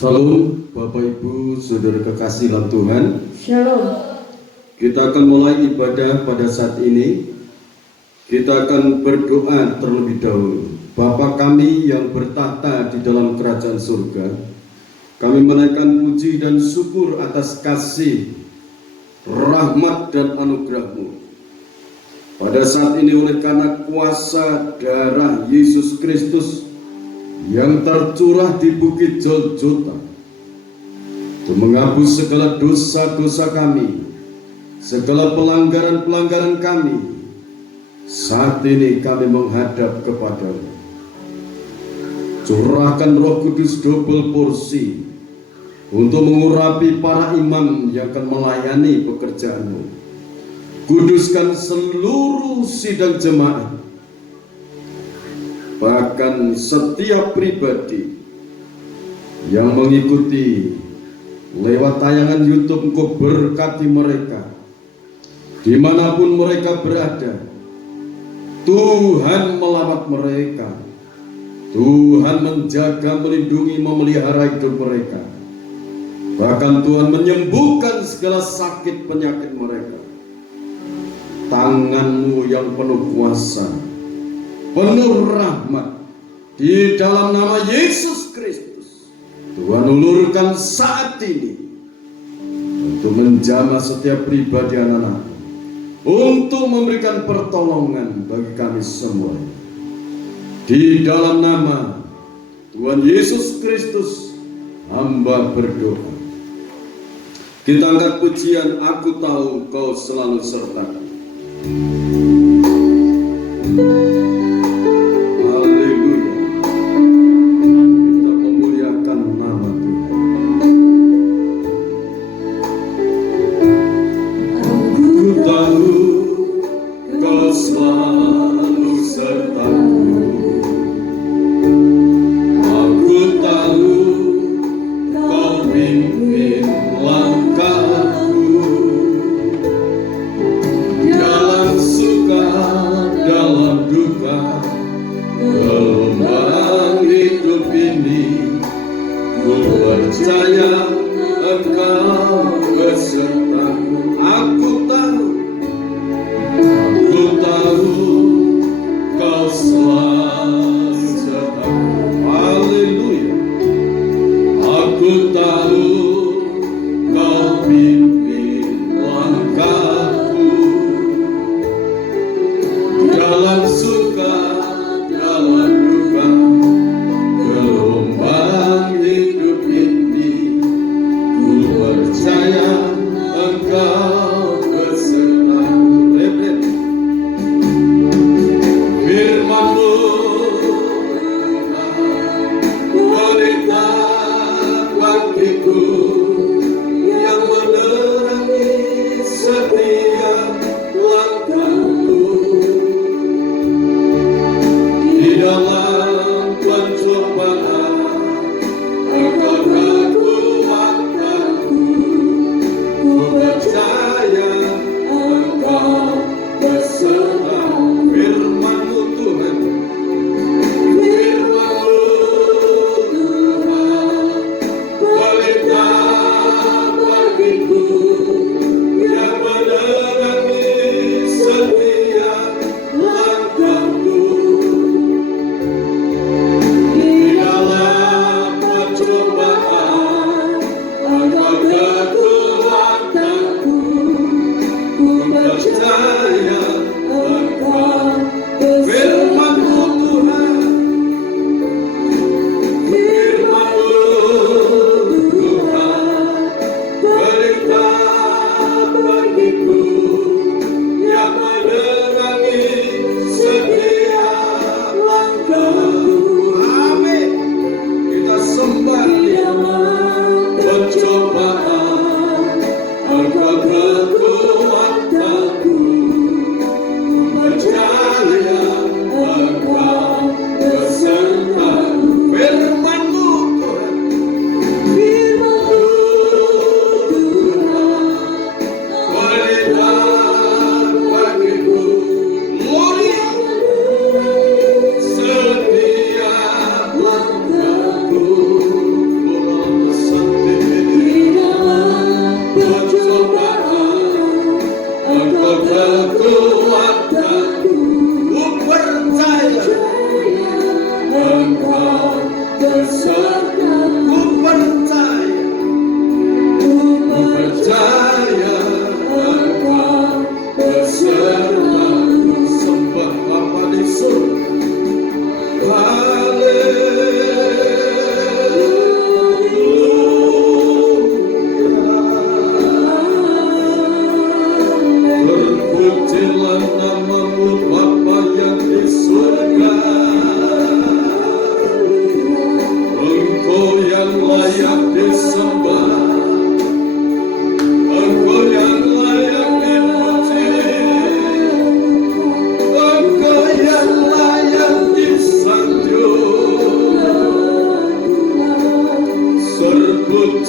Salam Bapak Ibu Saudara kekasih dalam Tuhan. Shalom. Kita akan mulai ibadah pada saat ini. Kita akan berdoa terlebih dahulu. Bapa kami yang bertahta di dalam kerajaan surga, kami menaikkan puji dan syukur atas kasih, rahmat dan anugerah-Mu. Pada saat ini oleh karena kuasa darah Yesus Kristus yang tercurah di Bukit Golgota untuk menghapus segala dosa-dosa kami, segala pelanggaran-pelanggaran kami. Saat ini kami menghadap kepada-Mu. Curahkan Roh Kudus double porsi untuk mengurapi para imam yang akan melayani pekerjaan-Mu. Kuduskan seluruh sidang jemaat, bahkan setiap pribadi yang mengikuti lewat tayangan YouTube. Engkau berkati mereka dimanapun mereka berada. Tuhan melawat mereka, Tuhan menjaga, melindungi, memelihara hidup mereka. Bahkan Tuhan menyembuhkan segala sakit penyakit mereka. Tangan-Mu yang penuh kuasa, penuh rahmat, di dalam nama Yesus Kristus, Tuhan ulurkan saat ini untuk menjamah setiap pribadi anak-anak, untuk memberikan pertolongan bagi kami semua. Di dalam nama Tuhan Yesus Kristus, hamba berdoa. Kita angkat pujian, Aku Tahu Kau Selalu Sertaku. Setia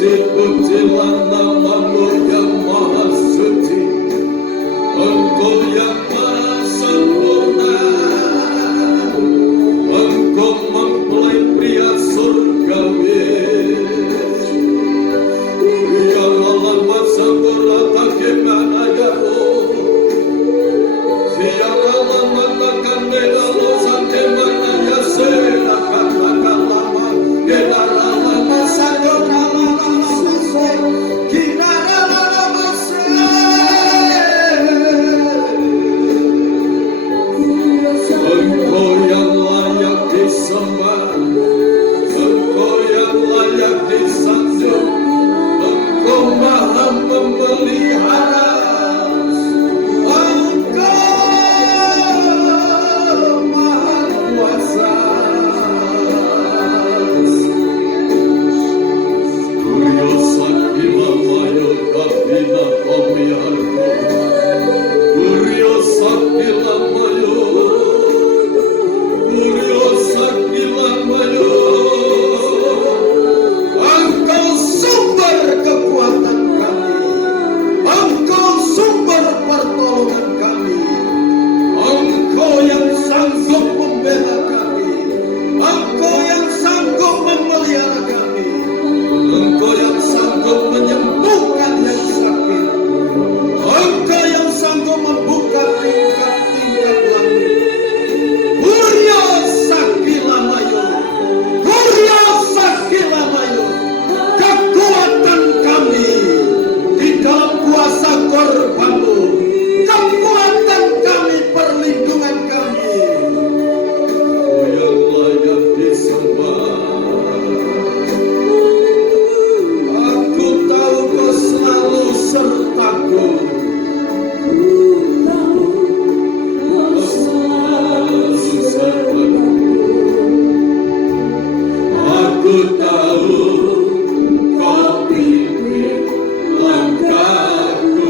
Puji-pujilah nama-Mu yang maha suci, Engkau yang maha sempurna, Engkau mempelai pria surgawi. Ya Allah, wasabura takimana ya Ya Allah, matakan medalo sakimana ya selakan lama Gedara masakona Engkau yang layak disembah, Engkau yang layak disanjung, Engkau maha memelihara, Engkau maha kuasa. Kuriosa kila mayo kapila komiarko, Kuriosa kila mayo, Kuriosa kila mayo. Engkau sumber kekuatan kami, Engkau sumber pertolongan kami, Engkau yang sanggup membela kami, Engkau yang sanggup memelihara kami, Engkau yang sanggup menyembuhkan yang sakit, Engkau yang sanggup membuka tingkat-tingkat langit. Kurya sakila mayo, Kurya sakila mayo. Kekuatan kami di dalam kuasa korban-Mu, kekuatan kami, perlindungan kami. Engkau yang layak disembah. Aku tahu Kau selalu sertaku, Kau selalu sertaku. Aku tahu Kau pimpin langkahku.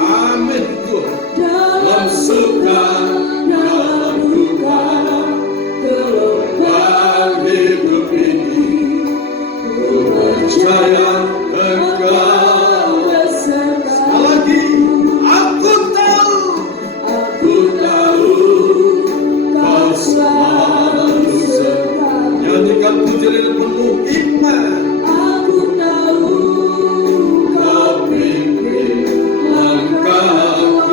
Amin Tuhan. Dalam suka, dalam duka, gelombang hidup ini, ku percaya Engkau beserta. Sekali lagi, aku tahu Kau selalu serta. Nyanyikan pujian yang penuh iman. Aku tahu Kau pimpin langkahku.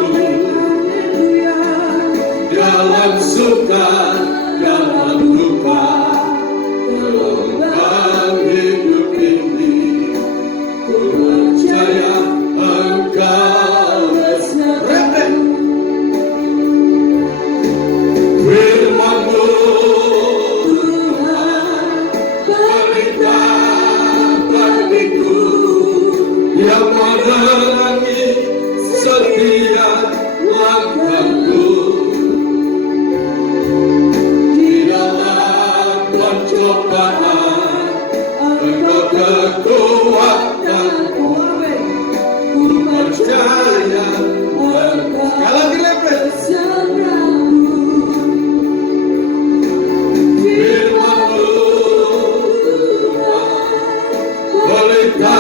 Dalam suka, dalam duka, gelombang hidup ini, ku percaya Engkau beserta. Firman-Mu berita bagiku, yang menerangi setiap langkahku. Di dalam pencobaan, Engkau kekuatanku. Ku percaya Engkau. Sekali lagi lepet. Firman-Mu berita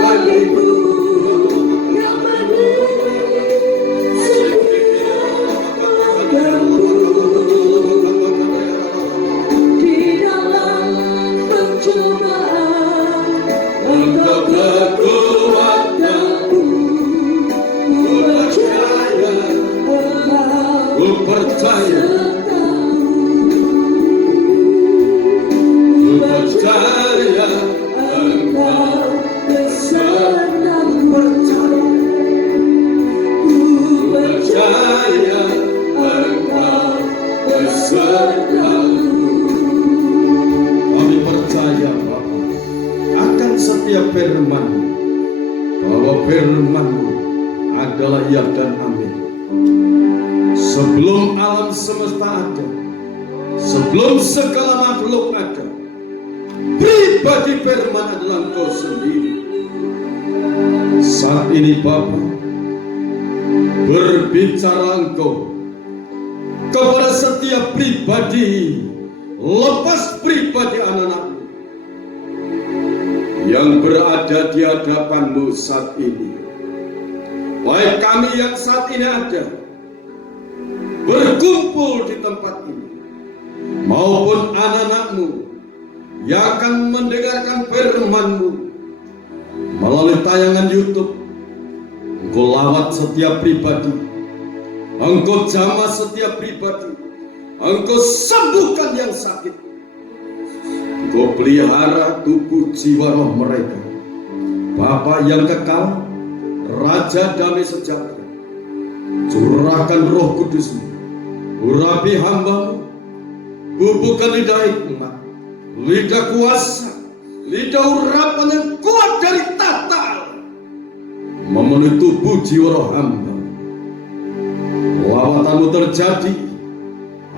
bagiku, yang di dalam pencobaan, Engkau kekuatanku. Ku percaya Engkau. Ku percaya. Ku percaya Engkau beserta. Ku percaya Engkau beserta. Kami percaya Bapa akan setiap firman, bahwa firman-Mu adalah ya dan amin. Sebelum alam semesta ada, sebelum segala makhluk ada, pribadi firman adalah Engkau sendiri. Saat ini Bapa, berbicara Engkau kepada setiap pribadi, lepas pribadi anak-anak-Mu yang berada di hadapanmu saat ini, baik kami yang saat ini ada berkumpul di tempat ini, maupun anak-anakmu yang akan mendengarkan firman-Mu melalui tayangan YouTube. Engkau lawat setiap pribadi, Engkau jamah setiap pribadi, Engkau sembuhkan yang sakit, Engkau pelihara tubuh jiwa roh mereka. Bapa yang kekal, Raja damai sejahtera, curahkan Roh Kudus-Mu, urapi hamba-Mu, bubuhkan lidah hikmat, lidah kuasa, lidah urapan yang kuat dari tahta, memenuhi tubuh jiwa roh hamba. Lawatan-Mu terjadi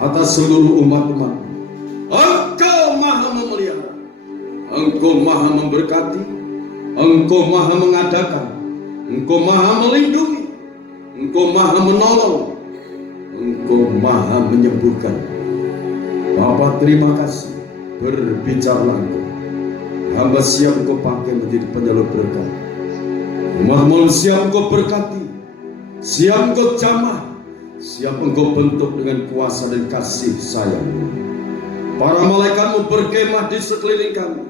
atas seluruh umat-umat. Engkau maha memelihara, Engkau maha memberkati, Engkau maha mengadakan, Engkau maha melindungi, Engkau maha menolong, Engkau maha menyembuhkan. Bapa, terima kasih. Berbicaralah Engkau. Hamba siap Engkau pakai menjadi penyalur berkat. Umat-Mu siap Engkau berkati, siap Engkau jamah, siap Engkau bentuk dengan kuasa dan kasih sayang. Para malaikat-Mu berkemah di sekeliling kami.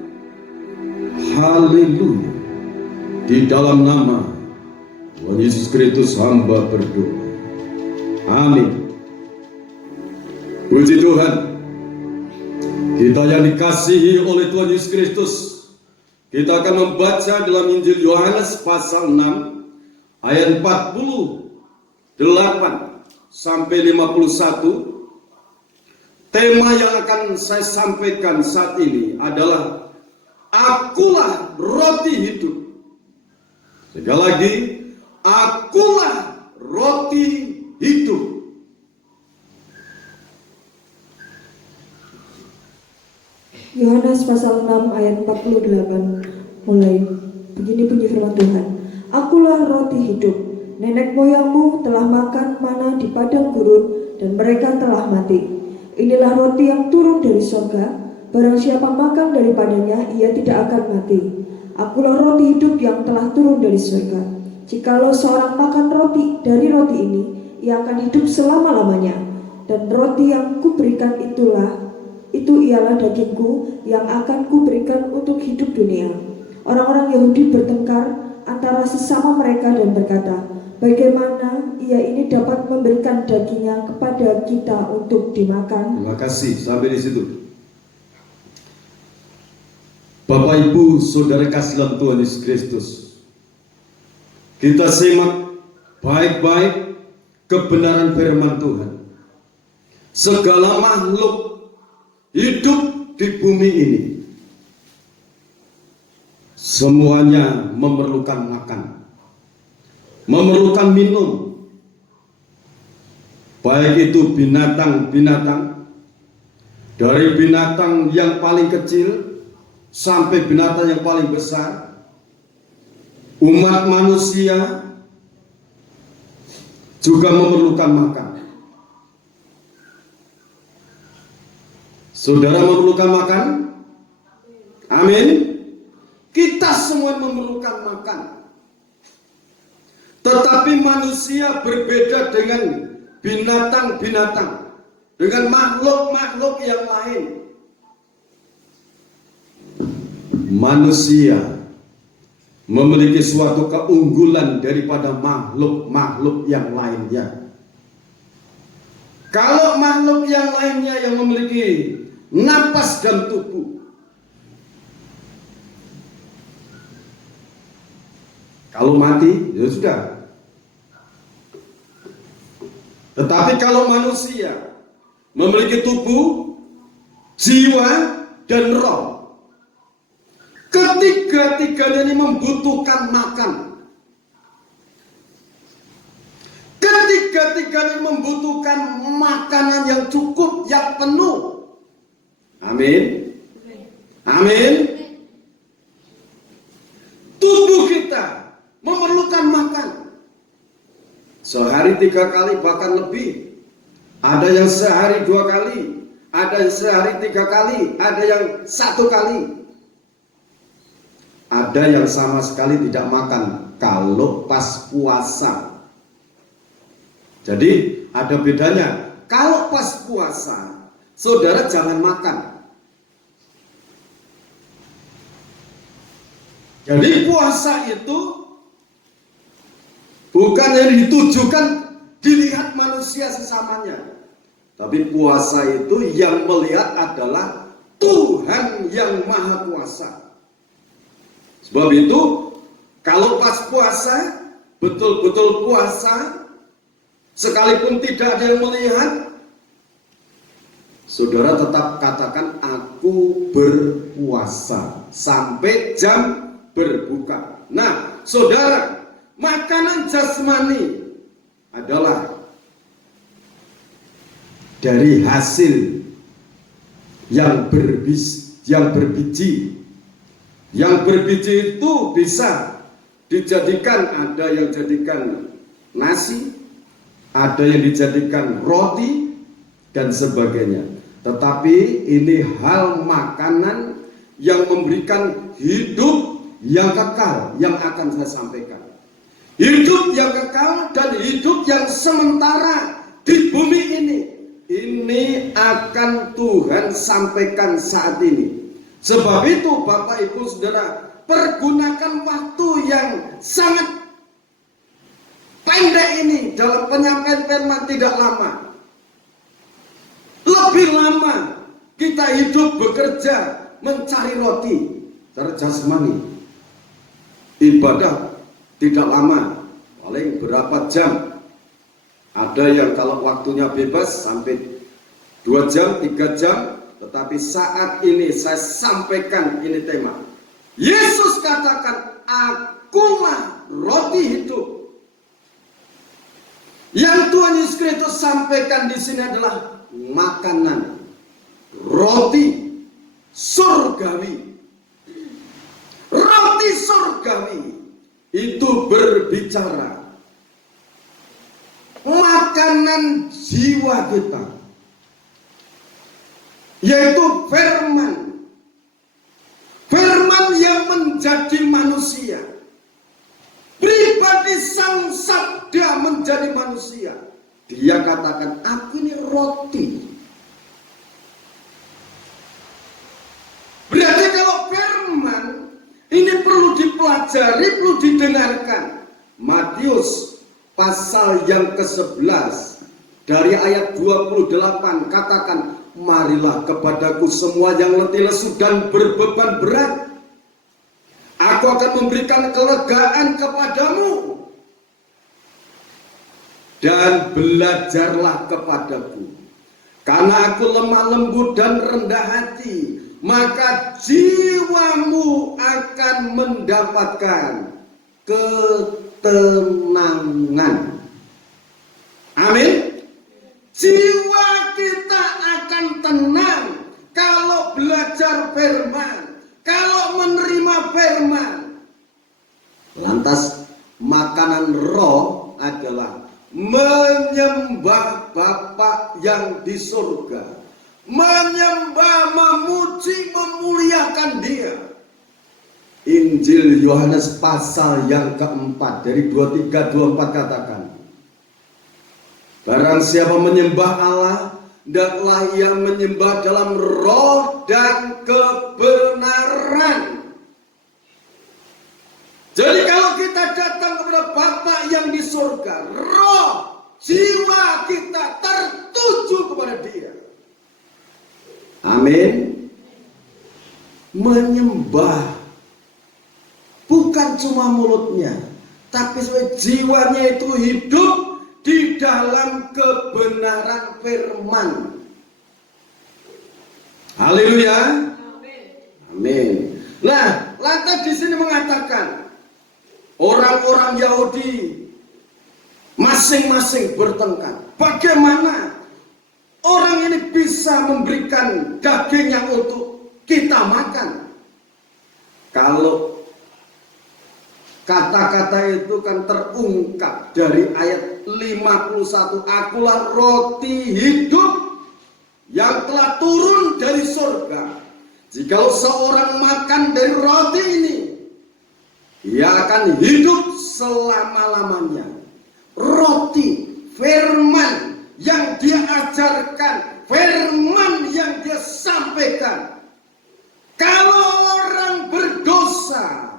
Haleluya. Di dalam nama Tuhan Yesus Kristus hamba berdoa. Amin. Puji Tuhan. Kita yang dikasihi oleh Tuhan Yesus Kristus, kita akan membaca dalam Injil Yohanes pasal 6 ayat 48 sampai 51. Tema yang akan saya sampaikan saat ini adalah Akulah roti hidup. Sekali lagi, Akulah roti hidup. Yohanes pasal 6 ayat 48 mulai. Begini bunyi firman Tuhan. Akulah roti hidup. Nenek moyangmu telah makan mana di padang gurun dan mereka telah mati. Inilah roti yang turun dari surga. Barang siapa makan daripadanya, ia tidak akan mati. Akulah roti hidup yang telah turun dari surga. Jikalau seorang makan roti dari roti ini, ia akan hidup selama-lamanya. Dan roti yang kuberikan itu ialah dagingku yang akan kuberikan untuk hidup dunia. Orang-orang Yahudi bertengkar antara sesama mereka dan berkata, bagaimana ia ini dapat memberikan dagingnya kepada kita untuk dimakan? Terima kasih, sampai di situ. Bapak, Ibu, Saudara kasih dalam Tuhan Yesus Kristus, kita simak baik-baik kebenaran firman Tuhan. Segala makhluk hidup di bumi ini semuanya memerlukan makan, memerlukan minum. Baik itu binatang-binatang, dari binatang yang paling kecil sampai binatang yang paling besar. Umat manusia juga memerlukan makan. Saudara memerlukan makan? Amin. Kita semua memerlukan makan. Tetapi manusia berbeda dengan binatang-binatang, dengan makhluk-makhluk yang lain. Manusia memiliki suatu keunggulan daripada makhluk-makhluk yang lainnya. Kalau makhluk yang lainnya yang memiliki napas dan tubuh, kalau mati ya sudah. Tetapi kalau manusia memiliki tubuh, jiwa, dan roh, ketiga-tiganya ini membutuhkan makan. Ketiga-tiganya membutuhkan makanan yang cukup, yang penuh. Amin. Amin. Tubuh kita memerlukan makan. Sehari 3 kali bahkan lebih. Ada yang sehari 2 kali, ada yang sehari 3 kali, ada yang 1 kali. Ada yang sama sekali tidak makan kalau pas puasa. Jadi ada bedanya. Kalau pas puasa, saudara jangan makan. Jadi puasa itu bukan yang ditujukan dilihat manusia sesamanya, tapi puasa itu yang melihat adalah Tuhan yang Maha Kuasa. Sebab itu kalau pas puasa, betul-betul puasa, sekalipun tidak ada yang melihat, saudara tetap katakan aku berpuasa sampai jam berbuka. Nah, saudara, makanan jasmani adalah dari hasil yang berbiji. Yang berbiji itu bisa dijadikan, ada yang jadikan nasi, ada yang dijadikan roti, dan sebagainya. Tetapi ini hal makanan yang memberikan hidup yang kekal yang akan saya sampaikan. Hidup yang kekal dan hidup yang sementara di bumi ini akan Tuhan sampaikan saat ini. Sebab itu Bapak Ibu Saudara, pergunakan waktu yang sangat pendek ini dalam penyampaian firman, tidak lama. Lebih lama kita hidup bekerja mencari roti secara jasmani. Ibadah tidak lama, paling berapa jam. Ada yang kalau waktunya bebas sampai 2 jam, 3 jam. Tetapi saat ini saya sampaikan ini tema. Yesus katakan, akulah roti hidup. Yang Tuhan Yesus Kristus sampaikan di sini adalah makanan, roti surgawi. Roti surgawi itu berbicara makanan jiwa kita, yaitu firman. Firman yang menjadi manusia. Pribadi Sang Sabda menjadi manusia. Dia katakan, aku ini roti. Berarti kalau firman ini perlu dipelajari, perlu didengarkan. Matius pasal yang ke-11 dari ayat 28 katakan, marilah kepadaku semua yang letih lesu dan berbeban berat. Aku akan memberikan kelegaan kepadamu. Dan belajarlah kepadaku, karena aku lemah lembut dan rendah hati, maka jiwamu akan mendapatkan ketenangan. Amin. Jiwa kita akan tenang kalau belajar firman, kalau menerima firman. Lantas makanan roh adalah menyembah Bapa yang di surga, menyembah, memuji, memuliakan Dia. Injil Yohanes pasal yang keempat dari 23-24 katakan, barang siapa menyembah Allah, hendaklah ia menyembah dalam roh dan kebenaran. Jadi kalau kita datang kepada Bapa yang di surga, roh, jiwa kita tertuju kepada Dia. Amin. Menyembah bukan cuma mulutnya, tapi jiwanya itu hidup di dalam kebenaran firman. Haleluya. Amin. Nah, lantas di sini mengatakan orang-orang Yahudi masing-masing bertengkar. Bagaimana orang ini bisa memberikan dagingnya untuk kita makan? Kalau kata-kata itu kan terungkap dari ayat 51. Akulah roti hidup yang telah turun dari surga. Jikalau seorang makan dari roti ini, ia akan hidup selama-lamanya. Roti, firman yang dia ajarkan, firman yang dia sampaikan. Kalau orang berdosa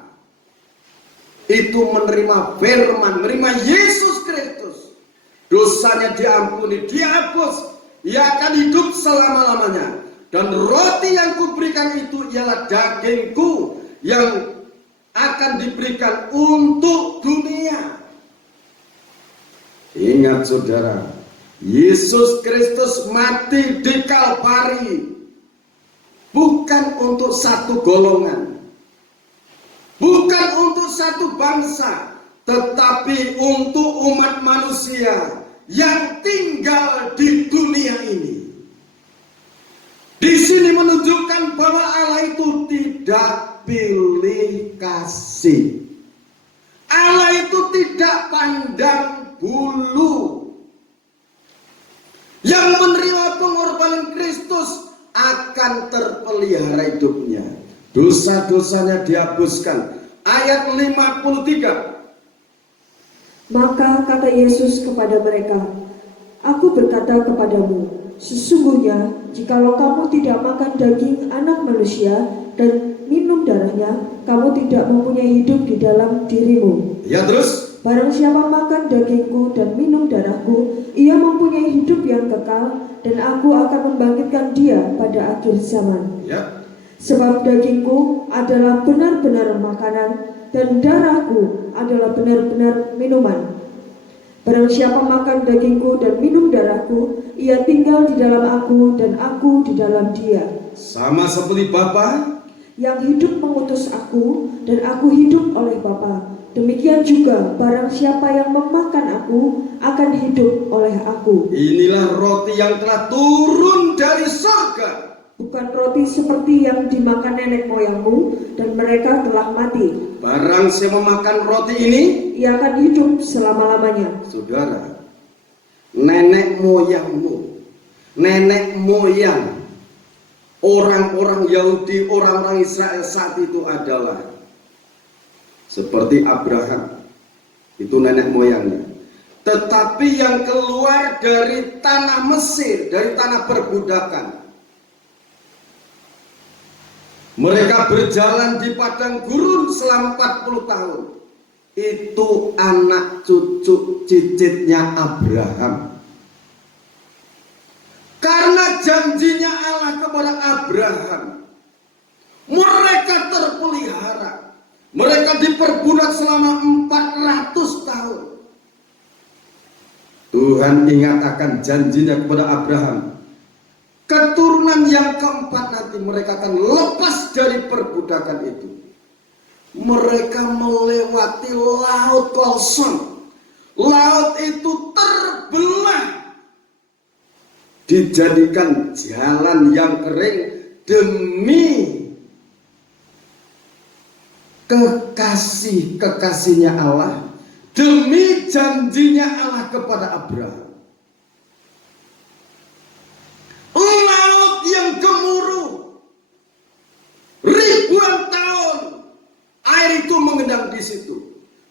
itu menerima firman, menerima Yesus Kristus, dosanya diampuni, dihapus, ia akan hidup selama-lamanya. Dan roti yang kuberikan itu ialah dagingku yang akan diberikan untuk dunia. Ingat saudara, Yesus Kristus mati di Kalvari bukan untuk satu golongan, bukan untuk satu bangsa, tetapi untuk umat manusia yang tinggal di dunia ini. Di sini menunjukkan bahwa Allah itu tidak pilih kasih. Allah itu tidak pandang bulu. Yang menerima pengorbanan Kristus akan terpelihara hidupnya. Dosa-dosanya dihapuskan. Ayat 53. Maka kata Yesus kepada mereka, Aku berkata kepadamu, sesungguhnya jikalau kamu tidak makan daging anak manusia dan minum darahnya, kamu tidak mempunyai hidup di dalam dirimu. Ya, terus. Barang siapa makan dagingku dan minum darahku, ia mempunyai hidup yang kekal, dan aku akan membangkitkan dia pada akhir zaman. Ya. Sebab dagingku adalah benar-benar makanan, dan darahku adalah benar-benar minuman. Barang siapa makan dagingku dan minum darahku, ia tinggal di dalam aku dan aku di dalam dia. Sama seperti Bapa yang hidup mengutus aku dan aku hidup oleh Bapa. Demikian juga barang siapa yang memakan aku akan hidup oleh aku. Inilah roti yang telah turun dari surga. Bukan roti seperti yang dimakan nenek moyangmu dan mereka telah mati. Barang siapa memakan roti ini, ia akan hidup selama-lamanya. Saudara, nenek moyangmu, nenek moyang orang-orang Yahudi, orang-orang Israel saat itu adalah seperti Abraham, itu nenek moyangnya. Tetapi yang keluar dari tanah Mesir, dari tanah perbudakan, mereka berjalan di padang gurun selama 40 tahun. Itu anak cucu cicitnya Abraham. Karena janjinya Allah kepada Abraham, mereka terpelihara. Mereka diperbudak selama 400 tahun. Tuhan ingat akan janjinya kepada Abraham. Keturunan yang keempat nanti mereka akan lepas dari perbudakan itu. Mereka melewati laut Kolson. Laut itu terbelah, dijadikan jalan yang kering demi kekasihnya Allah, demi janjinya Allah kepada Abraham. Laut yang gemuruh ribuan tahun, air itu mengendap di situ.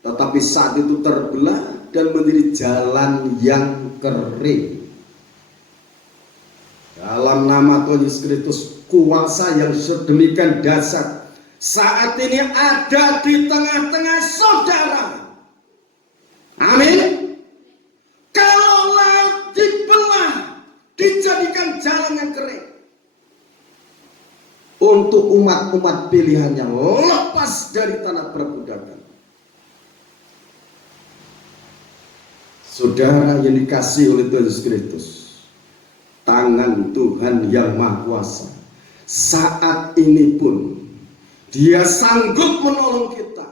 Tetapi saat itu terbelah dan menjadi jalan yang kering. Dalam nama Tuhan Yesus Kristus, kuasa yang sedemikian dahsyat saat ini ada di tengah-tengah saudara. Amin. Kalau laut dibelah, dijadikan jalan yang kering, untuk umat-umat pilihannya lepas dari tanah perbudakan. Saudara yang dikasihi oleh Tuhan Yesus Kristus, tangan Tuhan yang Maha Kuasa saat ini pun Dia sanggup menolong kita,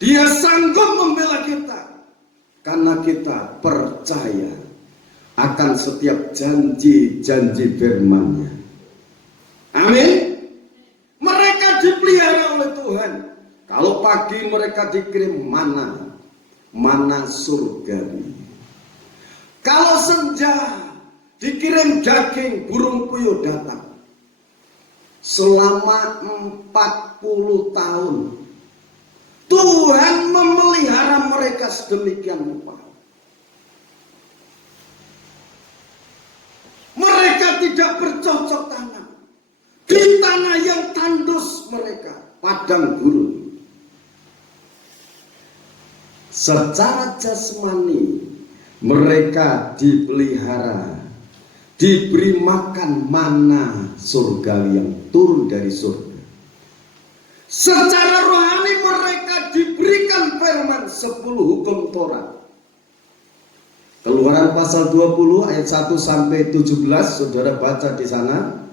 Dia sanggup membela kita, karena kita percaya akan setiap janji-janji firman-Nya. Amin. Mereka dipelihara oleh Tuhan. Kalau pagi mereka dikirim mana surgawi. Kalau senja dikirim daging, burung puyuh datang. Selama 40 tahun Tuhan memelihara mereka sedemikian rupa. Mereka tidak bercocok tanam di tanah yang tandus mereka, padang gurun. Secara jasmani mereka dipelihara, diberi makan mana surgawi yang turun dari surga. Secara rohani mereka diberikan firman 10 hukum Taurat. Keluaran pasal 20 ayat 1 sampai 17, saudara baca di sana.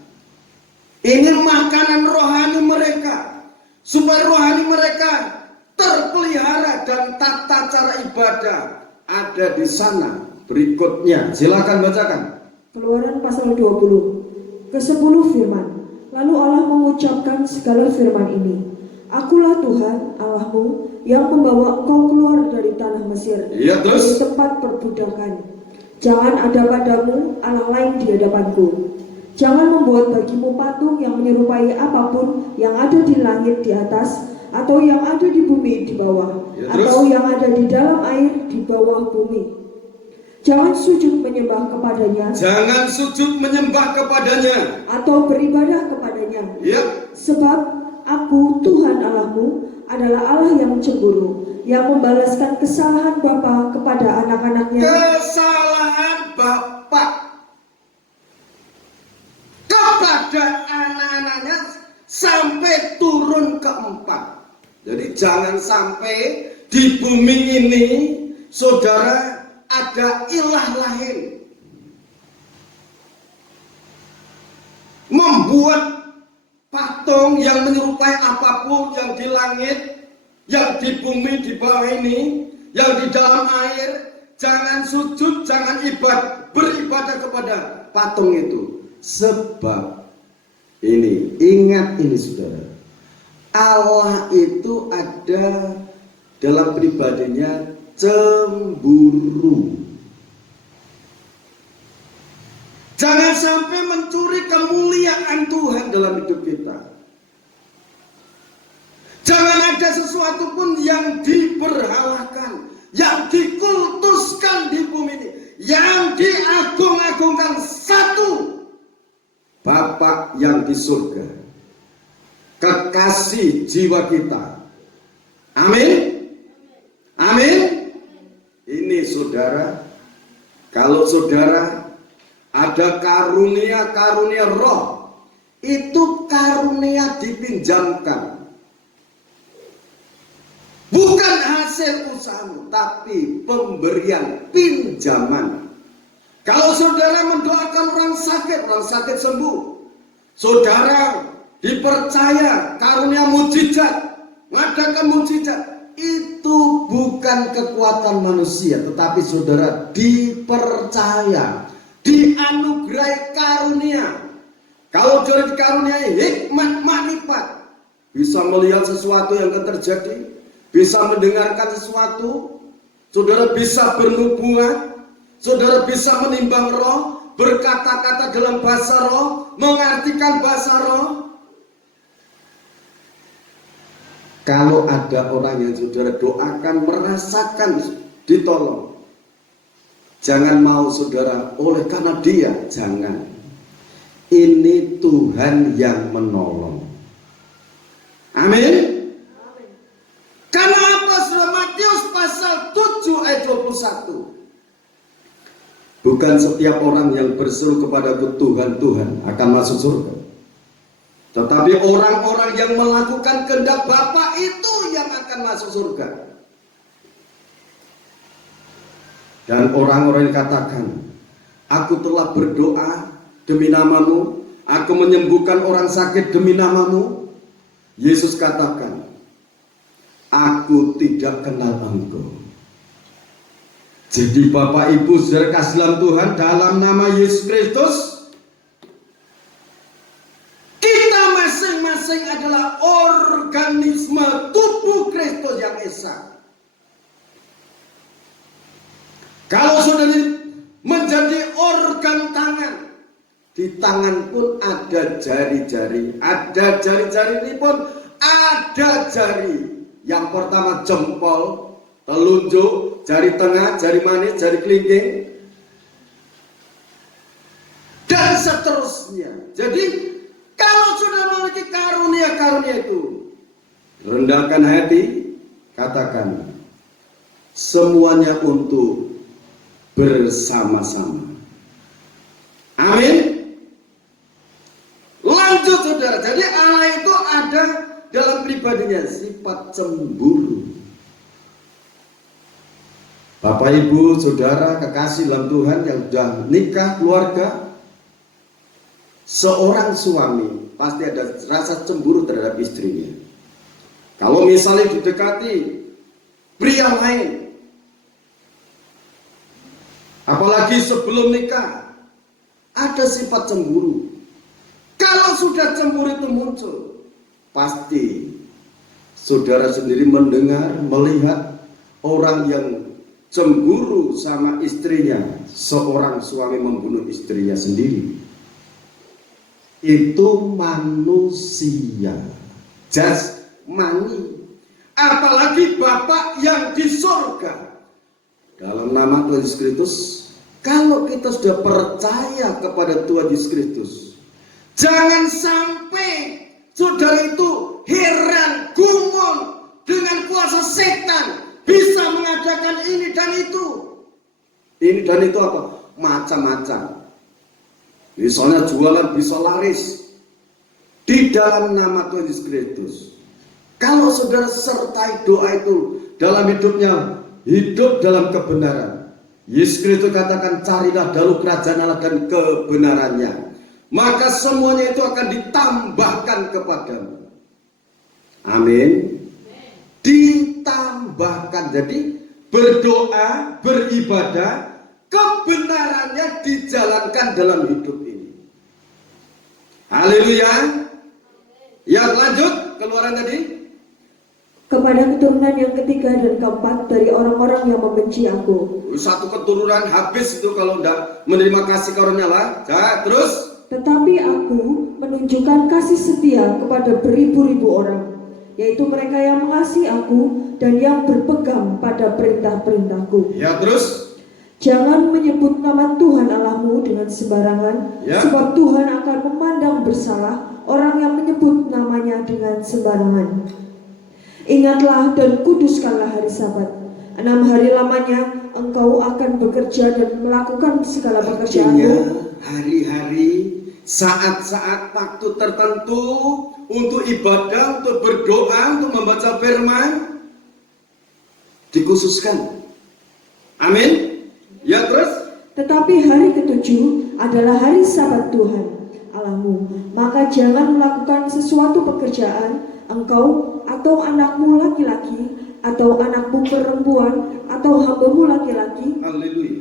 Ini makanan rohani mereka, supaya rohani mereka terpelihara dan tata cara ibadah ada di sana. Berikutnya, silakan bacakan. Keluaran pasal 20 ke-10 firman. Lalu Allah mengucapkan segala firman ini. Akulah Tuhan Allahmu yang membawa engkau keluar dari tanah Mesir, dari tempat perbudakan. Jangan ada padamu Allah lain di hadapanku. Jangan membuat bagimu patung yang menyerupai apapun yang ada di langit di atas, atau yang ada di bumi di bawah, atau yang ada di dalam air di bawah bumi. Jangan sujud menyembah kepadanya. Jangan sujud menyembah kepadanya. Atau beribadah kepadanya. Sebab Aku, Tuhan Allahmu, adalah Allah yang cemburu, yang membalaskan kesalahan bapa kepada anak-anaknya. Kesalahan bapa kepada anak-anaknya sampai turun keempat. Jadi jangan sampai di bumi ini, saudara, ada ilah lain membuat patung yang menyerupai apapun yang di langit, yang di bumi di bawah ini, yang di dalam air. Jangan sujud, jangan beribadah kepada patung itu. Sebab ini, ingat ini saudara, Allah itu ada dalam pribadinya cemburu. Jangan sampai mencuri kemuliaan Tuhan dalam hidup kita. Jangan ada sesuatu pun yang diberhalakan, yang dikultuskan di bumi ini, yang diagung-agungkan satu, Bapa yang di surga, kekasih jiwa kita. Amin. Amin. Ini saudara, kalau saudara ada karunia-karunia roh, itu karunia dipinjamkan. Bukan hasil usahamu, tapi pemberian pinjaman. Kalau saudara mendoakan orang sakit sembuh. Saudara dipercaya karunia mujizat, mengadakan mujizat. Itu bukan kekuatan manusia, tetapi saudara dipercaya, dianugerahi karunia. Kalau saudara dikaruniai hikmat makrifat, bisa melihat sesuatu yang akan terjadi, bisa mendengarkan sesuatu, saudara bisa bernubuat, saudara bisa menimbang roh, berkata-kata dalam bahasa roh, mengartikan bahasa roh. Kalau ada orang yang saudara doakan merasakan ditolong, jangan mau saudara oleh karena dia, jangan. Ini Tuhan yang menolong. Amin. Karena apa? Saudara, Matius pasal 7 ayat 21. Bukan setiap orang yang berseru kepadaku Tuhan, Tuhan akan masuk surga, tetapi orang-orang yang melakukan kehendak Bapa itu yang akan masuk surga. Dan orang-orang yang katakan, aku telah berdoa demi namamu, aku menyembuhkan orang sakit demi namamu. Yesus katakan, aku tidak kenal engkau. Jadi Bapak Ibu saudara kasih dalam Tuhan, dalam nama Yesus Kristus, kita masing-masing adalah organisme tubuh Kristus yang esa. Kalau saudara menjadi organ tangan, di tangan pun ada jari-jari, ada jari-jari ini pun ada jari. Yang pertama jempol, telunjuk, jari tengah, jari manis, jari kelingking, dan seterusnya. Jadi kalau sudah memiliki karunia-karunia itu, rendahkan hati, katakan semuanya untuk bersama-sama. Amin. Lanjut saudara. Jadi Allah itu ada dalam pribadinya sifat cemburu. Bapak ibu saudara kekasih dalam Tuhan yang sudah nikah keluarga, seorang suami pasti ada rasa cemburu terhadap istrinya. Kalau misalnya didekati pria lain, apalagi sebelum nikah, ada sifat cemburu. Kalau sudah cemburu itu muncul, pasti saudara sendiri mendengar, melihat orang yang cemburu sama istrinya, seorang suami membunuh istrinya sendiri. Itu manusia, jasmani. Apalagi Bapak yang di surga. Dalam nama Tuhan Yesus Kristus, kalau kita sudah percaya kepada Tuhan Yesus Kristus, jangan sampai saudara itu heran, gumun dengan kuasa setan bisa mengadakan ini dan itu. Ini dan itu apa? Macam-macam. Misalnya jualan bisa laris di dalam nama Tuhan Yesus Kristus. Kalau saudara sertai doa itu dalam hidupnya, hidup dalam kebenaran. Yesus Kristus katakan carilah dahulu kerajaan Allah dan kebenarannya, maka semuanya itu akan ditambahkan kepadamu. Amin. Ditambahkan. Jadi berdoa, beribadah, kebenarannya dijalankan dalam hidup ini. Haleluya. Yang lanjut keluaran tadi. Kepada keturunan yang ketiga dan keempat dari orang-orang yang membenci aku. Satu keturunan habis itu kalau tidak menerima kasih karunia Allah. Terus. Tetapi aku menunjukkan kasih setia kepada beribu-ribu orang, yaitu mereka yang mengasihi aku dan yang berpegang pada perintah-perintahku. Ya, terus. Jangan menyebut nama Tuhan Allahmu dengan sembarangan, sebab Tuhan akan memandang bersalah orang yang menyebut namanya dengan sembarangan. Ingatlah dan kuduskanlah hari Sabat. 6 hari lamanya engkau akan bekerja dan melakukan segala pekerjaanmu. Hari-hari, saat-saat waktu tertentu untuk ibadah, untuk berdoa, untuk membaca firman dikhususkan. Amin. Ya, terus. Tetapi hari ketujuh adalah hari Sabat Tuhan Allahmu. Maka jangan melakukan sesuatu pekerjaan, engkau atau anakmu laki-laki, atau anakmu perempuan, atau hambamu laki-laki,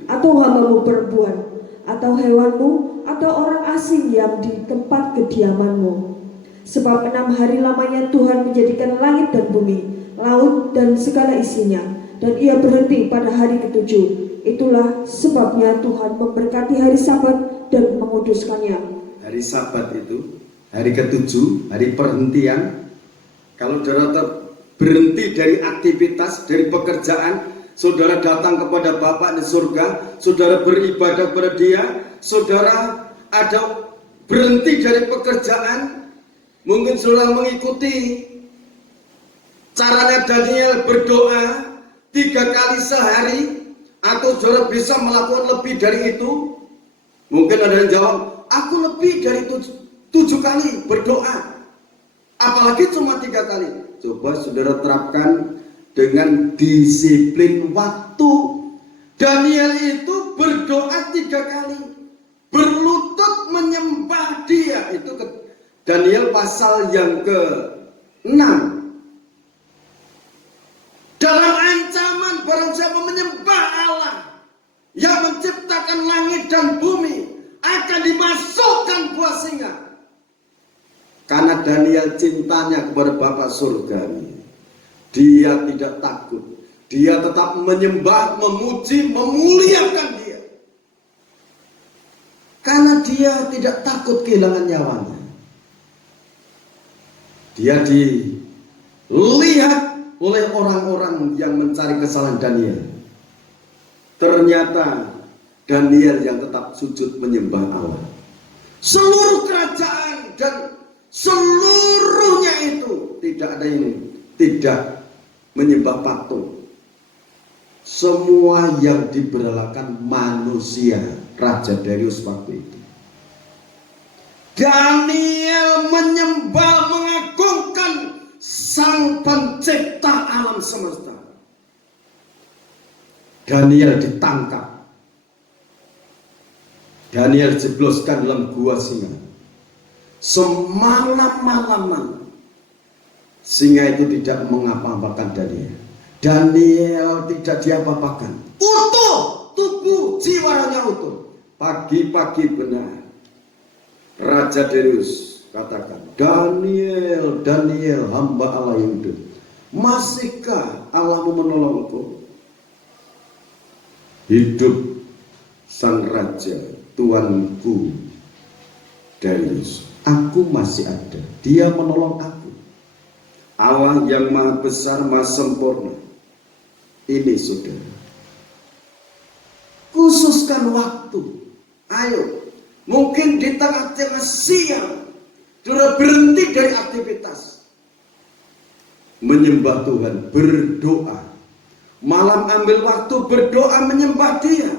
atau hambamu perempuan, atau hewanmu, atau orang asing yang di tempat kediamanmu. Sebab 6 hari lamanya Tuhan menjadikan langit dan bumi, laut dan segala isinya, dan ia berhenti pada hari ketujuh. Itulah sebabnya Tuhan memberkati hari Sabat dan menguduskannya. Hari Sabat itu hari ketujuh, hari perhentian. Kalau saudara berhenti dari aktivitas, dari pekerjaan, saudara datang kepada Bapa di surga, saudara beribadah kepada Dia, saudara ada berhenti dari pekerjaan, mungkin saudara mengikuti caranya Daniel berdoa 3 kali sehari, atau saudara bisa melakukan lebih dari itu. Mungkin ada yang jawab, aku lebih dari 7 kali berdoa, apalagi cuma 3 kali. Coba saudara terapkan dengan disiplin waktu. Daniel itu berdoa 3 kali, berlutut menyembah Dia. Itu Daniel pasal yang ke-6. Dalam ancaman barang siapa menyembah Allah yang menciptakan langit dan bumi, akan dimasukkan buah singa. Karena Daniel cintanya kepada Bapa surga, dia tidak takut. Dia tetap menyembah, memuji, memuliakan Dia. Karena dia tidak takut kehilangan nyawanya. Dia dilihat oleh orang-orang yang mencari kesalahan Daniel. Ternyata Daniel yang tetap sujud menyembah Allah. Seluruh kerajaan dan seluruhnya itu tidak ada yang tidak menyembah patung. Semua yang diberhalakan manusia, Raja Darius waktu itu. Daniel menyembah, mengagungkan Sang Pencipta alam semesta. Daniel ditangkap. Daniel jebloskan dalam gua singa. Semalam-malaman singa itu tidak mengapa-apakan Daniel. Daniel tidak diapa-apakan. Utuh tubuh, jiwanya utuh. Pagi-pagi benar Raja Darius katakan, Daniel, Daniel, hamba Allah yang hidup, masihkah Allahmu menolongku? Hidup sang raja, tuanku Darius, aku masih ada, dia menolong aku. Allah yang maha besar, maha sempurna. Ini saudara, khususkan waktu. Ayo, mungkin di tengah-tengah siang sudah berhenti dari aktivitas, menyembah Tuhan, berdoa. Malam ambil waktu berdoa menyembah Dia,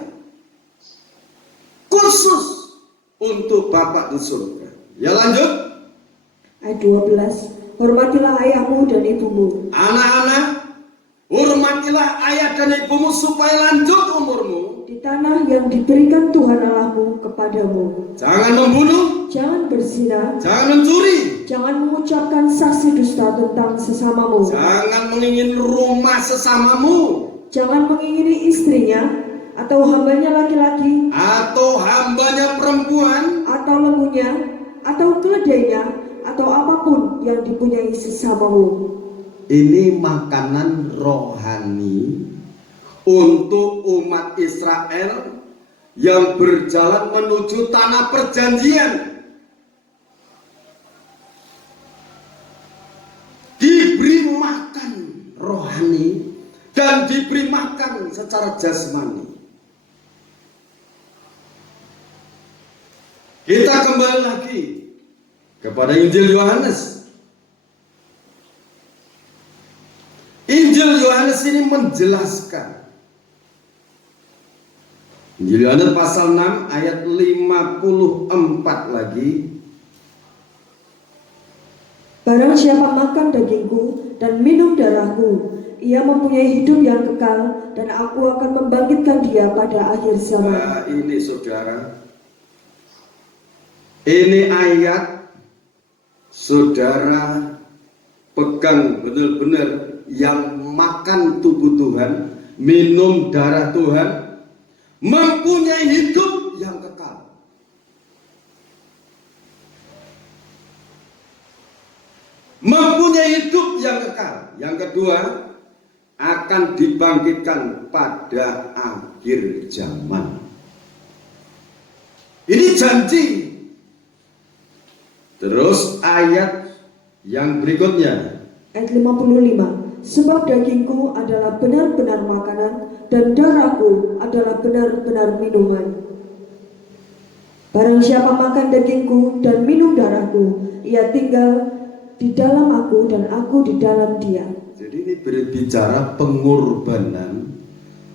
khusus untuk Bapa di surga. Ya, lanjut. Ayat 12. Hormatilah ayahmu dan ibumu. Anak-anak, hormatilah ayah dan ibumu supaya lanjut umurmu Di tanah yang diberikan Tuhan Allahmu kepadamu. Jangan membunuh, Jangan berzina. jangan mencuri, Jangan mengucapkan saksi dusta tentang sesamamu. jangan mengingini rumah sesamamu, Jangan mengingini istrinya, atau hambanya laki-laki, atau hambanya perempuan, atau lembunya, atau keledainya, atau apapun yang dipunyai sesamamu. Ini makanan rohani untuk umat Israel yang berjalan menuju tanah perjanjian. Diberi makan rohani dan diberi makan secara jasmani. Kita kembali lagi kepada Injil Yohanes. Injil Yohanes ini menjelaskan. Injil Yohanes pasal 6 ayat 54 lagi. Barang siapa makan dagingku dan minum darahku, ia mempunyai hidup yang kekal, dan aku akan membangkitkan dia pada akhir zaman. Nah, ini saudara, ini ayat saudara pegang benar-benar. Yang makan tubuh Tuhan, minum darah Tuhan, mempunyai hidup yang kekal. Mempunyai hidup yang kekal. Yang kedua, akan dibangkitkan pada akhir zaman. Ini janji. Terus ayat yang berikutnya, Ayat 55. Sebab dagingku adalah benar-benar makanan, dan darahku adalah benar-benar minuman. Barang siapa makan dagingku dan minum darahku, ia tinggal di dalam aku dan aku di dalam dia. jadi ini berbicara pengorbanan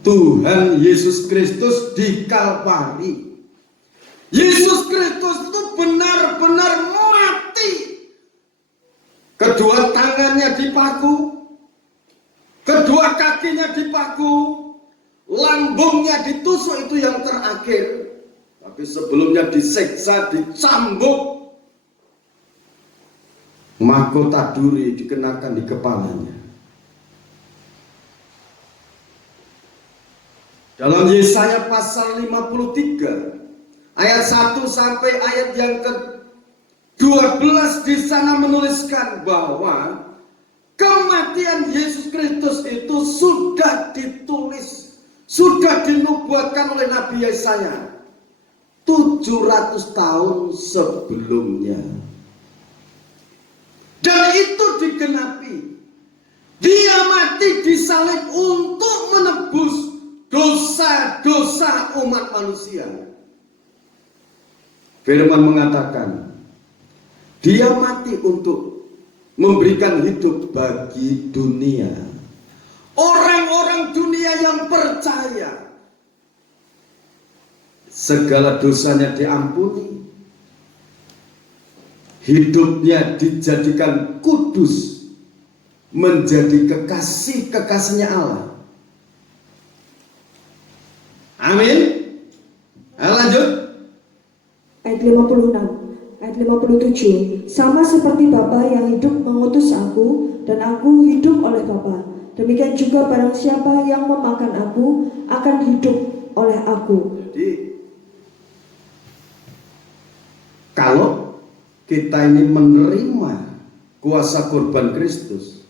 Tuhan Yesus Kristus di Kalvari. Yesus Kristus itu benar-benar mati. Kedua tangannya dipaku, kedua kakinya dipaku, lambungnya ditusuk, itu yang terakhir. Tapi sebelumnya disiksa, dicambuk, mahkota duri dikenakan di kepalanya. Dalam Yesaya pasal 53 ayat 1 sampai ayat yang ke-12 di sana menuliskan bahwa kematian Yesus Kristus itu sudah ditulis, sudah dinubuatkan oleh Nabi Yesaya 700 tahun sebelumnya. Dan itu digenapi. Dia salib untuk menebus dosa-dosa umat manusia. Firman mengatakan, dia mati untuk memberikan hidup bagi dunia. Orang-orang dunia yang percaya segala dosanya diampuni, hidupnya dijadikan kudus, menjadi kekasih-kekasihnya Allah. Amin. Lanjut. Ayat 56, ayat 57. Sama seperti Bapa yang hidup mengutus aku, dan aku hidup oleh Bapa, demikian juga barang siapa yang memakan aku akan hidup oleh aku. Jadi kalau kita ini menerima kuasa kurban Kristus,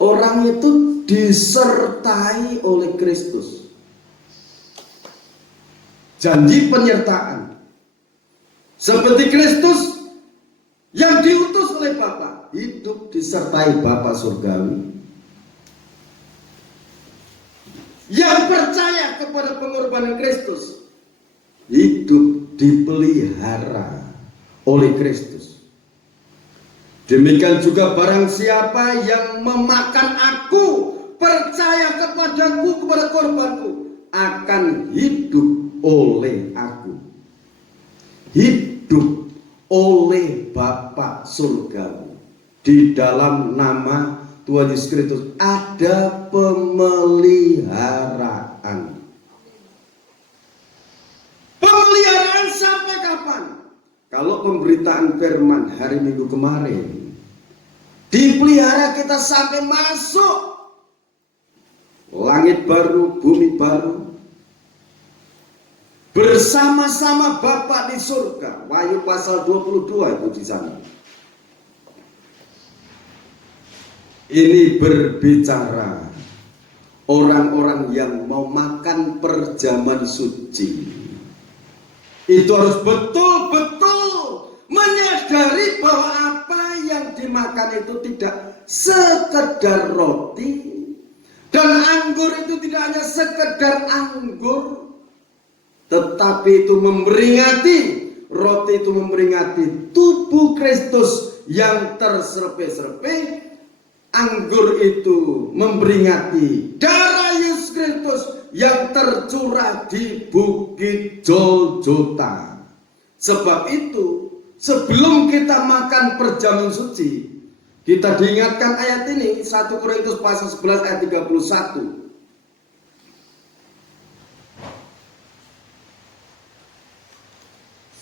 orang itu disertai oleh Kristus. Janji penyertaan. Seperti Kristus yang diutus oleh Bapa, hidup disertai Bapa surgawi. Yang percaya kepada pengorbanan Kristus, hidup dipelihara oleh Kristus. Demikian juga barang siapa yang memakan aku, percaya kepadaku, kepada korbanku, akan hidup oleh aku. Hidup oleh Bapa surgawi. Di dalam nama Tuhan Yesus Kristus ada pemeliharaan. Pemeliharaan sampai kapan? Kalau pemberitaan firman hari Minggu kemarin, dipelihara kita sampai masuk langit baru, bumi baru, bersama-sama Bapa di surga. Wahyu pasal 22 itu di sana. Ini berbicara orang-orang yang mau makan perjamuan suci. Itu harus betul-betul menyadari bahwa apa yang dimakan itu tidak sekedar roti, dan anggur itu tidak hanya sekedar anggur, tetapi itu memperingati, roti itu memperingati tubuh Kristus yang terserpe-serpe, anggur itu memperingati darah Yesus Kristus yang tercurah di Bukit Golgota. Sebab itu, sebelum kita makan perjamuan suci, kita diingatkan ayat ini, 1 Korintus pasal 11 ayat 31.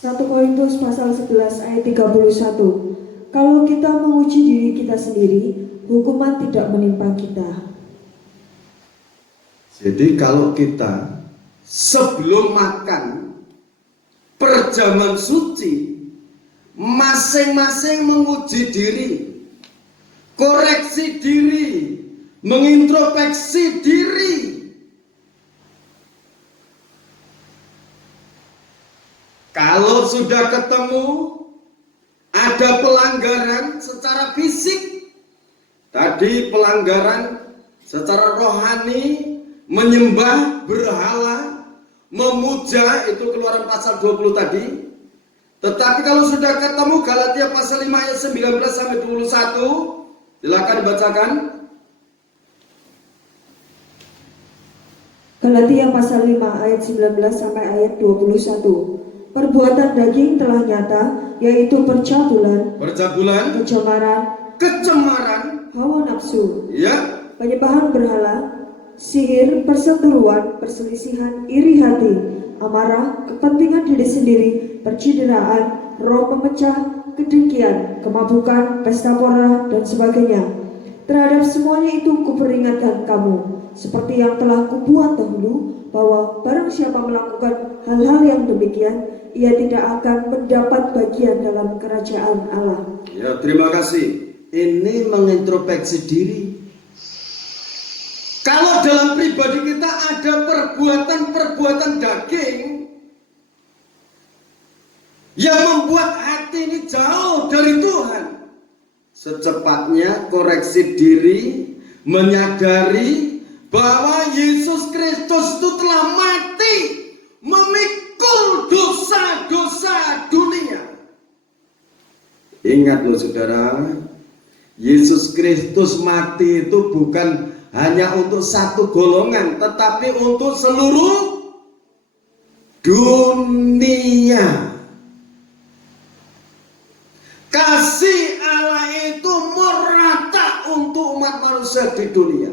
1 Korintus pasal 11 ayat 31. Kalau kita menguji diri kita sendiri, hukuman tidak menimpa kita. Jadi kalau kita sebelum makan perjamuan suci, masing-masing menguji diri, koreksi diri, mengintrospeksi diri. Kalau sudah ketemu ada pelanggaran secara fisik, tadi pelanggaran secara rohani, menyembah berhala, memuja, itu Keluaran pasal 20 tadi. Tetapi kalau sudah ketemu Galatia pasal 5 ayat 19 sampai 21, silakan dibacakan. Galatia pasal 5 ayat 19 sampai ayat 21. Perbuatan daging telah nyata, yaitu percabulan, kecemaran, hawa nafsu, penyembahan berhala, sihir, perseteruan, perselisihan, iri hati, amarah, kepentingan diri sendiri, percideraan, roh pemecah, kedengkian, kemabukan, pesta pora, dan sebagainya. Terhadap semuanya itu kuperingatkan kamu, seperti yang telah kubuat dahulu, bahwa barang siapa melakukan hal-hal yang demikian, ia tidak akan mendapat bagian dalam kerajaan Allah. Ya, terima kasih. Ini mengintrospeksi diri. Kalau dalam pribadi kita ada perbuatan-perbuatan daging yang membuat hati ini jauh dari Tuhan, secepatnya koreksi diri, menyadari bahwa Yesus Kristus itu telah mati memikul dosa-dosa dunia. Ingat loh saudara, Yesus Kristus mati itu bukan hanya untuk satu golongan, tetapi untuk seluruh dunia. Kasih Allah itu merata untuk umat manusia di dunia.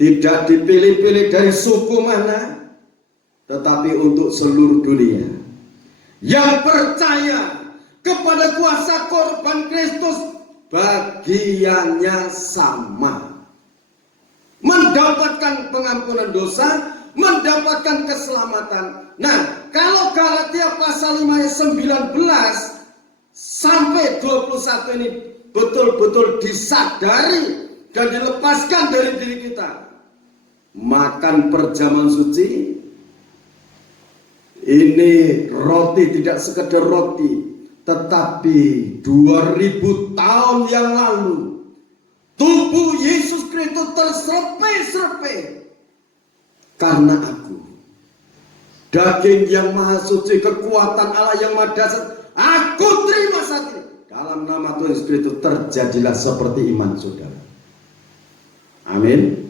Tidak dipilih-pilih dari suku mana, tetapi untuk seluruh dunia. Yang percaya kepada kuasa korban Kristus, bagiannya sama. Mendapatkan pengampunan dosa, mendapatkan keselamatan. Nah, kalau Galatia pasal 5 ayat 19 sampai 21 ini betul-betul disadari dan dilepaskan dari diri kita, makan perjamuan suci ini roti tidak sekedar roti, tetapi 2000 tahun yang lalu tubuh Yesus Kristus terserpe-serpe karena aku. Daging yang maha suci, kekuatan Allah yang maha dahsyat, aku terima saat ini. Dalam nama Tuhan Yesus Kristus terjadilah seperti iman saudara. Amin.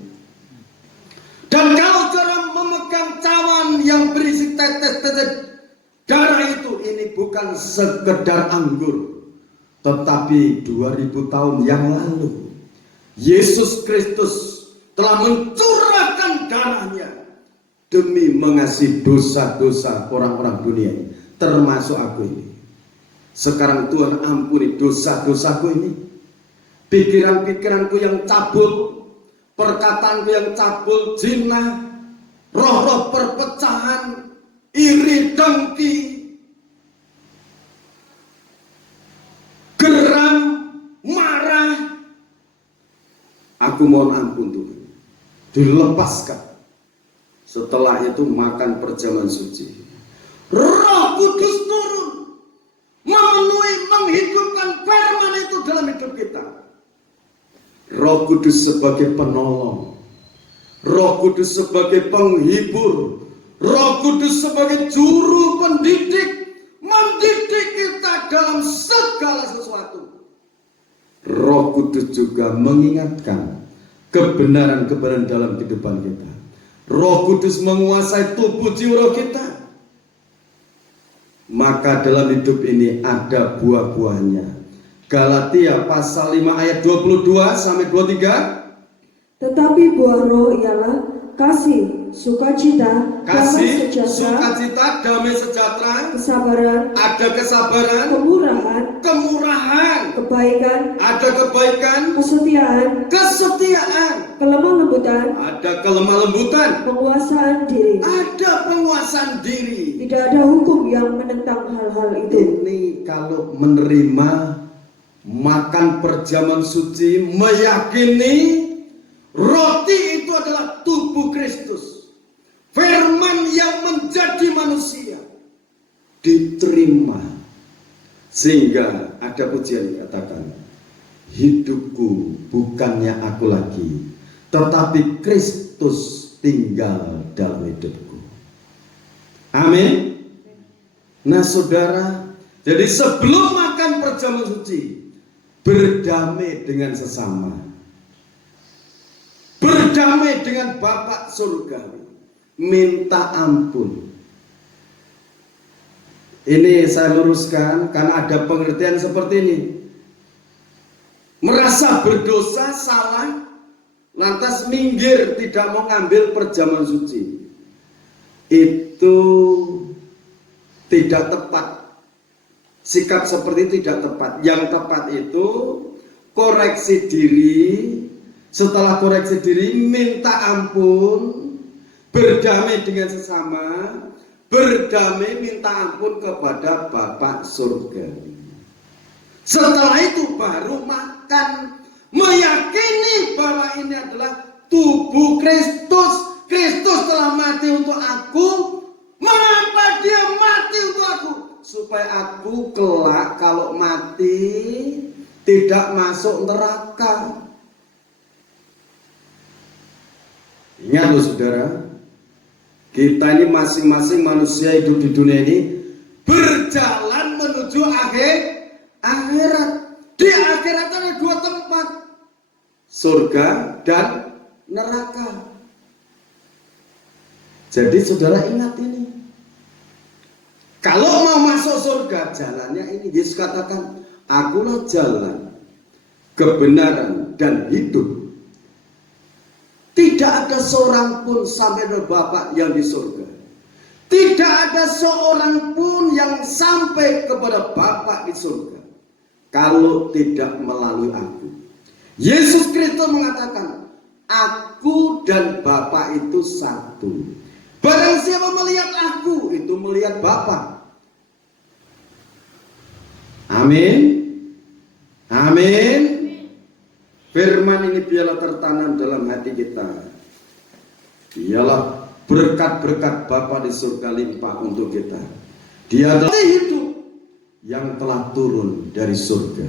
Dan kalau saudara memegang cawan yang berisi tetes-tetes darah itu, ini bukan sekedar anggur, tetapi 2000 tahun yang lalu Yesus Kristus telah mencurahkan darahnya demi mengasihi dosa-dosa orang-orang dunia ini, termasuk aku ini. Sekarang Tuhan ampuni dosa-dosaku ini, pikiran-pikiranku yang cabul, perkataanku yang cabul, zina, roh-roh perpecahan, iri dengki, geram, marah. Aku mohon ampun Tuhan, dilepaskan. Setelah itu makan perjamuan suci, Roh Kudus turun, memenuhi, menghidupkan firman itu dalam hidup kita. Roh Kudus sebagai penolong, Roh Kudus sebagai penghibur, Roh Kudus sebagai juru pendidik, mendidik kita dalam segala sesuatu. Roh Kudus juga mengingatkan kebenaran-kebenaran dalam kehidupan kita. Roh Kudus menguasai tubuh jiwa kita. Maka dalam hidup ini ada buah-buahnya. Galatia pasal 5 ayat 22 sampai 23. Tetapi buah roh ialah kasih, sukacita, damai sejahtera, damai sejahtera, kesabaran, ada kesabaran, kemurahan, kebaikan, ada kebaikan, kesetiaan, kelemah lembutan, ada kelemah lembutan, penguasaan diri. ada penguasaan diri. Tidak ada hukum yang menentang hal-hal itu. Ini kalau menerima makan perjamuan suci, meyakini roti itu adalah tubuh Kristus, firman yang menjadi manusia, diterima. Sehingga ada pujian yang katakan, hidupku bukannya aku lagi, tetapi Kristus tinggal dalam hidupku. Amin. Nah saudara, jadi sebelum makan perjamuan suci, berdamai dengan sesama, berdamai dengan Bapa surgawi, minta ampun. Ini saya luruskan karena ada pengertian seperti ini. Merasa berdosa, salah, lantas minggir, tidak mau ngambil perjamuan suci, itu tidak tepat. Sikap seperti itu tidak tepat. Yang tepat itu koreksi diri. Setelah koreksi diri, minta ampun, berdamai dengan sesama, berdamai minta ampun kepada Bapa surga. Setelah itu baru makan, meyakini bahwa ini adalah tubuh Kristus. Kristus telah mati untuk aku. Mengapa dia mati untuk aku? Supaya aku kelak kalau mati tidak masuk neraka. Ingat loh saudara, kita ini masing-masing manusia hidup di dunia ini berjalan menuju akhirat. Di akhirat ada dua tempat, surga dan neraka. Jadi saudara ingat ini, kalau mau masuk surga jalannya ini. Yesus katakan, akulah jalan, kebenaran dan hidup. Tidak ada seorang pun sampai ke Bapa yang di surga. Tidak ada seorang pun yang sampai kepada Bapa di surga kalau tidak melalui aku. Yesus Kristus mengatakan, aku dan Bapa itu satu. Barang siapa melihat aku, itu melihat Bapa. Amin. Amin. Firman ini biarlah tertanam dalam hati kita. Biarlah berkat-berkat Bapa di surga limpah untuk kita. Dia adalah hidup yang telah turun dari surga.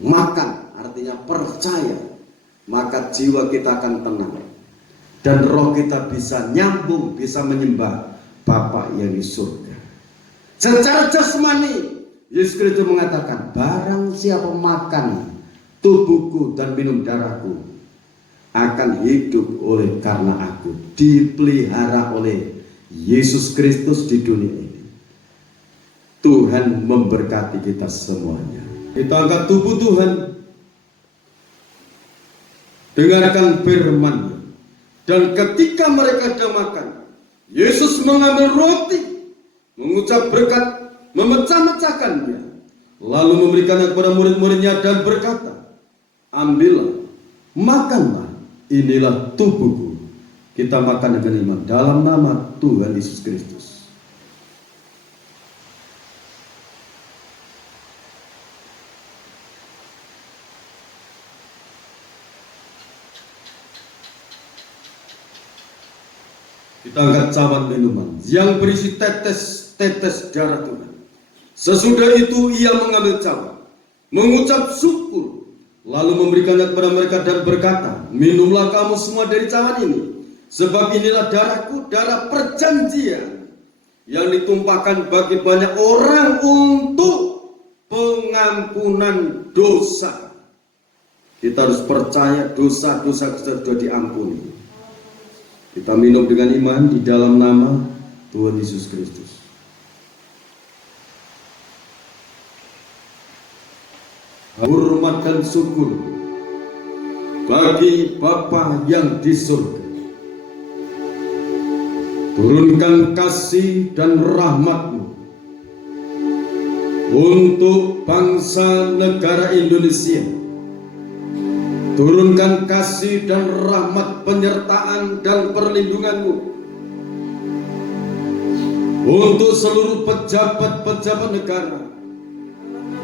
Makan artinya percaya, maka jiwa kita akan tenang. Dan roh kita bisa nyambung, bisa menyembah Bapa yang di surga. Secara jasmani, Yesus Kristus mengatakan, barang siapa makan tubuhku dan minum darahku akan hidup oleh karena aku. Dipelihara oleh Yesus Kristus di dunia ini. Tuhan memberkati kita semuanya. Kita angkat tubuh Tuhan, dengarkan firman. Dan ketika mereka sedang makan, Yesus mengambil roti, mengucap berkat, memecah-mecahkannya, lalu memberikannya kepada murid-muridnya dan berkata, ambillah, makanlah, inilah tubuhku. Kita makan dengan iman dalam nama Tuhan Yesus Kristus. Kita angkat cawan minuman yang berisi tetes-tetes darah Tuhan. Sesudah itu ia mengambil cawan, mengucap syukur, lalu memberikannya kepada mereka dan berkata, minumlah kamu semua dari cawan ini, sebab inilah darahku, darah perjanjian yang ditumpahkan bagi banyak orang untuk pengampunan dosa. Kita harus percaya dosa-dosa kita sudah diampuni. Kita minum dengan iman di dalam nama Tuhan Yesus Kristus. Hormat dan syukur bagi Bapa yang di surga. Turunkan kasih dan rahmat-Mu untuk bangsa negara Indonesia. Turunkan kasih dan rahmat penyertaan dan perlindungan-Mu untuk seluruh pejabat-pejabat negara,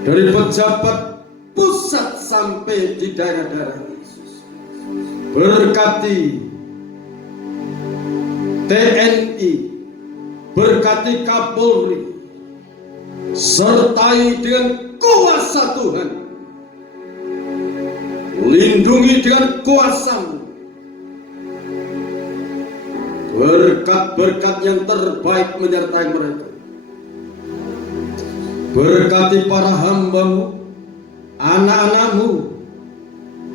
dari pejabat pusat sampai di daerah-daerah. Berkati TNI, berkati Kapolri, sertai dengan kuasa Tuhan. Lindungi dengan kuasa-Mu. Berkat-berkat yang terbaik menyertai mereka. Berkati para hamba-Mu, anak-anak-Mu,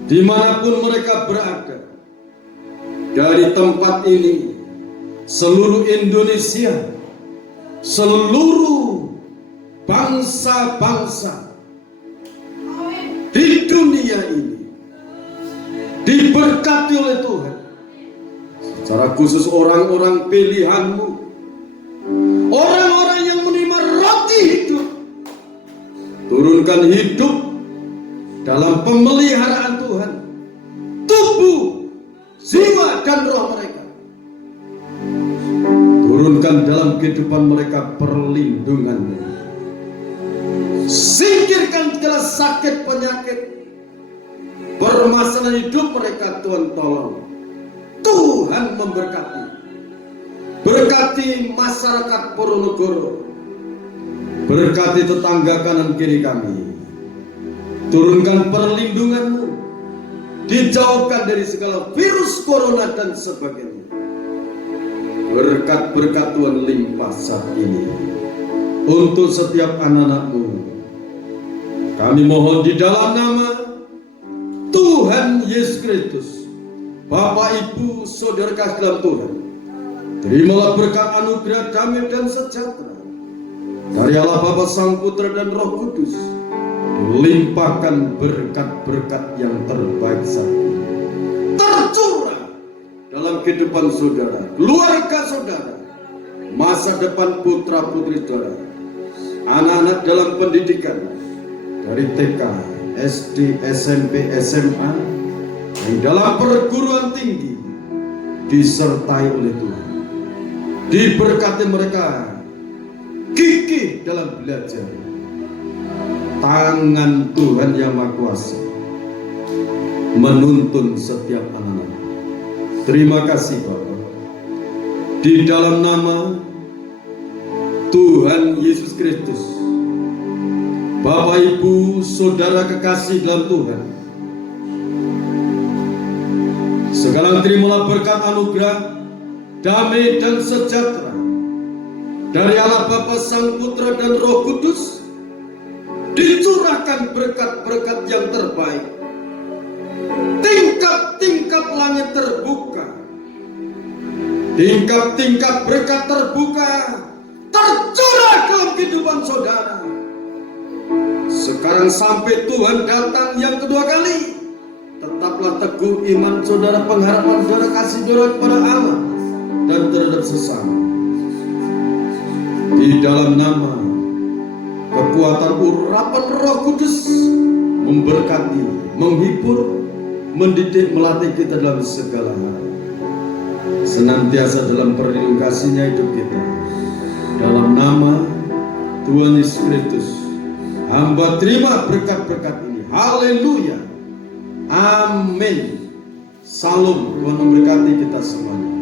dimanapun mereka berada. Dari tempat ini, seluruh Indonesia, seluruh bangsa-bangsa di dunia ini diberkati oleh Tuhan. Secara khusus orang-orang pilihan-Mu, orang-orang yang menerima roti hidup, turunkan hidup dalam pemeliharaan Tuhan, tubuh, jiwa dan roh mereka. Turunkan dalam kehidupan mereka perlindungan-Mu. Singkirkan segala sakit penyakit, permasalahan hidup mereka. Tuhan tolong. Tuhan memberkati. Berkati masyarakat Ponorogo, berkati tetangga kanan kiri kami. Turunkan perlindungan-Mu dijauhkan dari segala virus corona dan sebagainya. Berkat-berkat Tuhan limpah saat ini untuk setiap anak-anak-Mu. Kami mohon di dalam nama Tuhan Yesus Kristus, Bapak, Ibu, Saudara kasih dalam Tuhan, terimalah berkat anugerah damai dan sejahtera dari Allah Bapa, Sang Putra dan Roh Kudus. Limpahkan berkat-berkat yang terbaik saat ini tercurah dalam kehidupan saudara, keluarga saudara, masa depan putra putri saudara, anak-anak dalam pendidikan dari TK, SD, SMP, SMA, yang dalam perguruan tinggi disertai oleh Tuhan. Diberkati mereka gigih dalam belajar. Tangan Tuhan yang Maha Kuasa menuntun setiap anak-anak. Terima kasih Bapak. Di dalam nama Tuhan Yesus Kristus, Bapak, Ibu, Saudara kekasih dalam Tuhan, sekarang terimalah berkat anugerah, damai dan sejahtera dari Allah Bapa, Sang Putra dan Roh Kudus. Dicurahkan berkat-berkat yang terbaik. Tingkap-tingkap langit terbuka, tingkap-tingkap berkat terbuka, tercurah dalam kehidupan saudara. Sekarang sampai Tuhan datang yang kedua kali, tetaplah teguh iman saudara, pengharapan saudara, kasih saudara kepada Allah dan terhadap sesama. Di dalam nama kekuatan urapan Roh Kudus memberkati, menghibur, mendidik, melatih kita dalam segala hal. Senantiasa dalam perlindungan kasih-Nya hidup kita. Dalam nama Tuhan Yesus Kristus, hamba terima berkat-berkat ini. Haleluya. Amin. Salam. Tuhan memberkati kita semuanya.